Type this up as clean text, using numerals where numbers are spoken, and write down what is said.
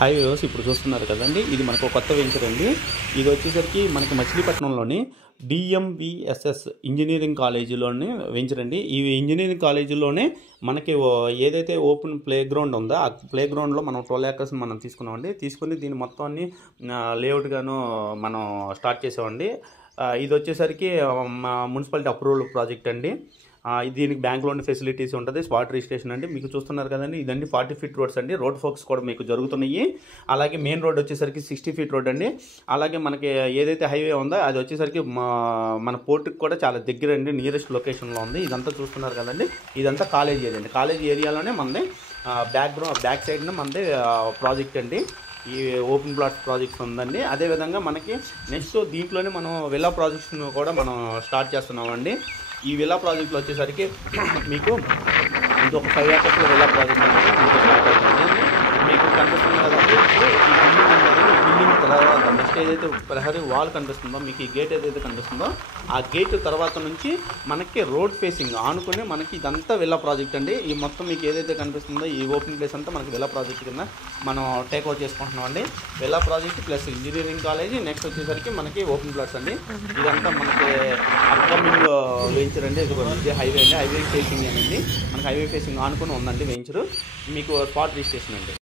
Hi viewers, ఇప్పుడు చూస్తున్నారు కదండి, ఇది మనకు కొత్త వెంచర్ అండి. ఇది వచ్చేసరికి మనకి మచిలీపట్నంలోని డిఎంవిఎస్ఎస్ ఇంజనీరింగ్ కాలేజీలోని వెంచర్ అండి. ఈ ఇంజనీరింగ్ కాలేజీలోనే మనకి ఏదైతే ఓపెన్ ప్లే గ్రౌండ్ ఉందో ఆ ప్లే గ్రౌండ్లో మనం 12 acres మనం తీసుకున్నామండి. తీసుకుని దీని మొత్తాన్ని లేఅవుట్ గాను మనం స్టార్ట్ చేసామండి. ఇది వచ్చేసరికి మున్సిపాలిటీ అప్రూవల్ ప్రాజెక్ట్ అండి. దీనికి బ్యాంక్ లోన్ ఫెసిలిటీస్ ఉంటుంది, స్పాట్ రిజిస్ట్రేషన్ అండి. మీకు చూస్తున్నారు కదండి, ఇదండి 40 feet రోడ్స్ అండి. రోడ్ ఫోక్స్ కూడా మీకు జరుగుతున్నాయి. అలాగే మెయిన్ రోడ్ వచ్చేసరికి 60 feet రోడ్ అండి. అలాగే మనకి ఏదైతే హైవే ఉందో అది వచ్చేసరికి మన పోర్టుకి కూడా చాలా దగ్గర అండి, నియరెస్ట్ లొకేషన్లో ఉంది. ఇదంతా చూస్తున్నారు కదండి, ఇదంతా కాలేజ్ ఏరియా అండి. కాలేజ్ ఏరియాలోనే మనది బ్యాక్ సైడ్న మనది ప్రాజెక్ట్ అండి. ఈ ఓపెన్ ప్లాట్స్ ప్రాజెక్ట్స్ ఉందండి. అదేవిధంగా మనకి నెక్స్ట్ దీంట్లోనే మనం విల్లా ప్రాజెక్ట్స్ను కూడా మనం స్టార్ట్ చేస్తున్నామండి. ఈ విల్లా ప్రాజెక్ట్లో వచ్చేసరికి మీకు ఇది ఒక 5 acres విల్లా ప్రాజెక్ట్ అనేది మీకు స్టార్ట్ అవుతుంది. మీకు కనిపిస్తుంది కదండి, ఇప్పుడు ఈ బిల్డింగ్ అనేది బిల్డింగ్ తర్వాత నెక్స్ట్ ఏదైతే ప్రహరీ వాల్ కనిపిస్తుందో, మీకు ఈ గేట్ ఏదైతే కనిపిస్తుందో ఆ గేట్ తర్వాత నుంచి మనకి రోడ్ ఫేసింగ్ ఆనుకుని మనకి ఇదంతా విల్లా ప్రాజెక్ట్ అండి. ఈ మొత్తం మీకు ఏదైతే కనిపిస్తుందో ఈ ఓపెన్ ప్లేస్ అంతా మనకి విల్లా ప్రాజెక్ట్ కింద మనం టేక్అవుట్ చేసుకుంటున్నాం అండి. Villa project plus engineering college, next వచ్చేసరికి మనకి ఓపెన్ ప్లాట్స్ అండి. ఇదంతా మనకి అప్కమింగ్ వెంచర్ అండి. ఇది హైవే అండి, హైవే ఫేసింగ్ అనేది మనకి హైవే ఫేసింగ్ ఆనుకుని ఉందండి వెంచర్. మీకు స్పాట్ రిజిస్ట్రేషన్ అండి.